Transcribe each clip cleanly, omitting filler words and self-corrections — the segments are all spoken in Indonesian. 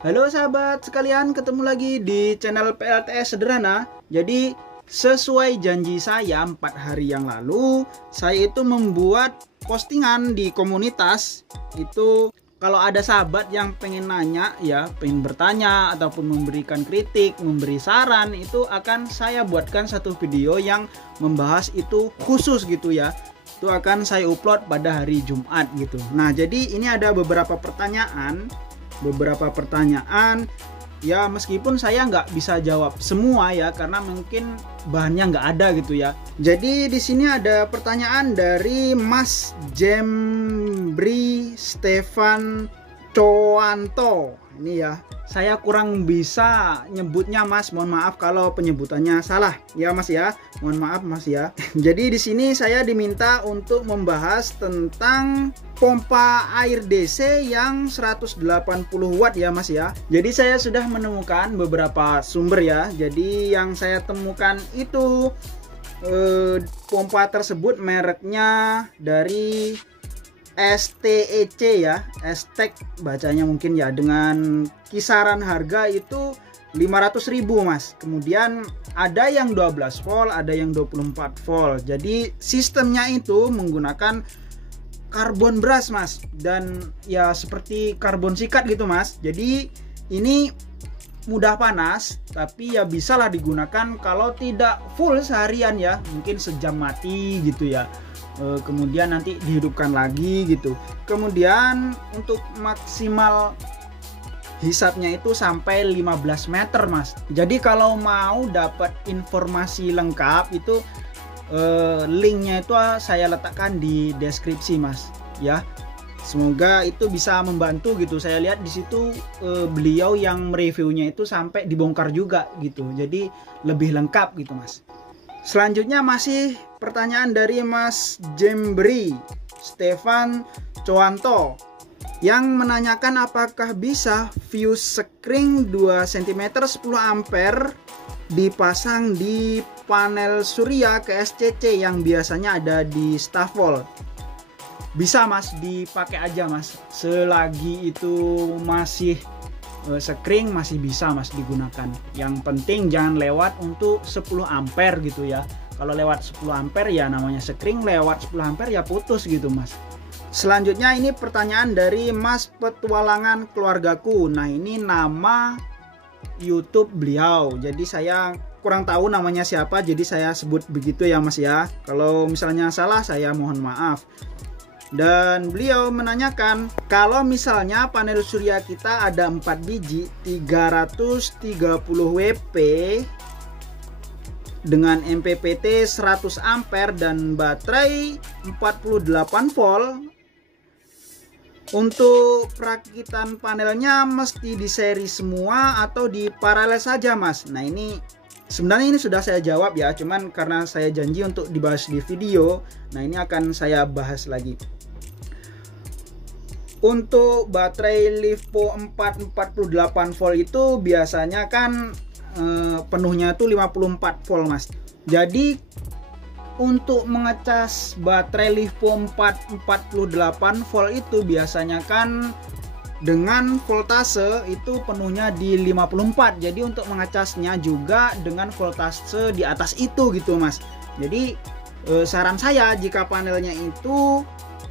Halo sahabat sekalian, ketemu lagi di channel PLTS Sederhana. Jadi sesuai janji saya 4 hari yang lalu, saya itu membuat postingan di komunitas. Itu kalau ada sahabat yang pengen nanya ya, pengen bertanya ataupun memberikan kritik, memberi saran, itu akan saya buatkan satu video yang membahas itu khusus gitu ya. Itu akan saya upload pada hari Jumat gitu. Nah, jadi ini ada beberapa pertanyaan ya, meskipun saya nggak bisa jawab semua ya, karena mungkin bahannya nggak ada gitu ya. Jadi di sini ada pertanyaan dari Mas Jembri Stefan Coanto. Ini ya, saya kurang bisa nyebutnya Mas, mohon maaf kalau penyebutannya salah ya Mas ya, mohon maaf Mas ya. Jadi di sini saya diminta untuk membahas tentang pompa air DC yang 180 watt ya Mas ya. Jadi saya sudah menemukan beberapa sumber ya. Jadi yang saya temukan itu pompa tersebut mereknya dari STEC ya, Estek bacanya mungkin ya, dengan kisaran harga itu 500.000 Mas. Kemudian ada yang 12 volt, ada yang 24 volt. Jadi sistemnya itu menggunakan karbon brush Mas, dan ya seperti karbon sikat gitu Mas. Jadi ini mudah panas, tapi ya bisalah digunakan kalau tidak full seharian ya, mungkin sejam mati gitu ya. Kemudian nanti dihidupkan lagi gitu. Kemudian untuk maksimal hisapnya itu sampai 15 meter Mas. Jadi kalau mau dapat informasi lengkap itu linknya itu saya letakkan di deskripsi Mas ya. Semoga itu bisa membantu gitu. Saya lihat di situ beliau yang mereviewnya itu sampai dibongkar juga gitu. Jadi lebih lengkap gitu Mas. Selanjutnya masih pertanyaan dari Mas Jembri Stefan Coanto yang menanyakan apakah bisa fuse sekring 2 cm 10 ampere dipasang di panel surya ke SCC yang biasanya ada di stafol. Bisa Mas, dipakai aja Mas, selagi itu masih sekring masih bisa Mas digunakan. Yang penting jangan lewat untuk 10 ampere gitu ya. Kalau lewat 10 ampere ya namanya sekring, lewat 10 ampere ya putus gitu Mas. Selanjutnya ini pertanyaan dari Mas Petualangan Keluargaku. Nah, ini nama YouTube beliau. Jadi saya kurang tahu namanya siapa, jadi saya sebut begitu ya Mas ya. Kalau misalnya salah saya mohon maaf. Dan beliau menanyakan, kalau misalnya panel surya kita ada 4 biji 330 WP dengan MPPT 100 ampere dan baterai 48 volt, untuk perakitan panelnya mesti di seri semua atau di paralel saja Mas? Nah, ini sebenarnya ini sudah saya jawab ya, cuman karena saya janji untuk dibahas di video, nah ini akan saya bahas lagi. Untuk baterai LiFePO 448 volt itu biasanya kan penuhnya itu 54 volt Mas. Jadi untuk mengecas baterai LiFePO 448 volt itu biasanya kan dengan voltase itu penuhnya di 54. Jadi untuk mengecasnya juga dengan voltase di atas itu gitu Mas. Jadi saran saya, jika panelnya itu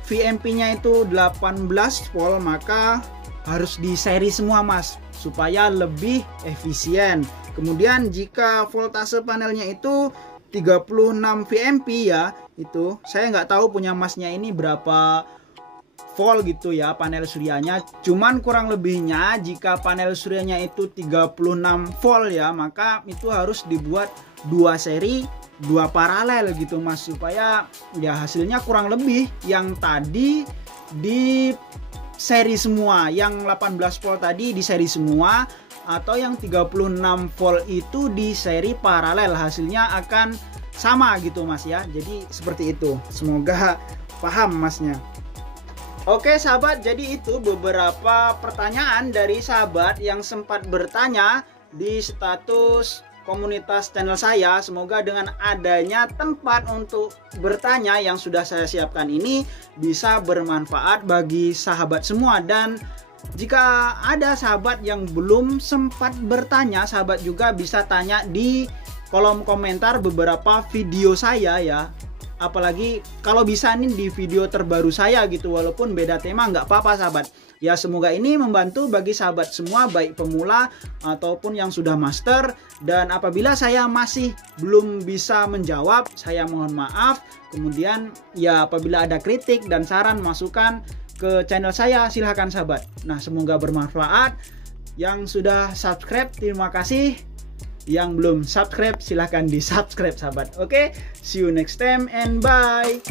VMP-nya itu 18 volt, maka harus di seri semua Mas, supaya lebih efisien. Kemudian jika voltase panelnya itu 36 VMP ya, itu saya nggak tahu punya Masnya ini berapa volt gitu ya panel suryanya. Cuman kurang lebihnya jika panel suryanya itu 36 volt ya, maka itu harus dibuat 2 seri 2 paralel gitu Mas, supaya ya hasilnya kurang lebih yang tadi di seri semua, yang 18 volt tadi di seri semua, atau yang 36 volt itu di seri paralel, hasilnya akan sama gitu Mas ya. Jadi seperti itu, semoga paham Masnya. Oke sahabat, jadi itu beberapa pertanyaan dari sahabat yang sempat bertanya di status komunitas channel saya. Semoga dengan adanya tempat untuk bertanya yang sudah saya siapkan ini bisa bermanfaat bagi sahabat semua. Dan Jika ada sahabat yang belum sempat bertanya, sahabat juga bisa tanya di kolom komentar beberapa video saya ya. Apalagi kalau bisa nih di video terbaru saya gitu, walaupun beda tema nggak apa-apa sahabat. Ya semoga ini membantu bagi sahabat semua, baik pemula ataupun yang sudah master. Dan apabila saya masih belum bisa menjawab, saya mohon maaf. Kemudian ya apabila ada kritik dan saran masukan ke channel saya, silahkan sahabat. Nah semoga bermanfaat. Yang sudah subscribe terima kasih. Yang belum subscribe silahkan di subscribe sahabat. Oke, see you next time and bye.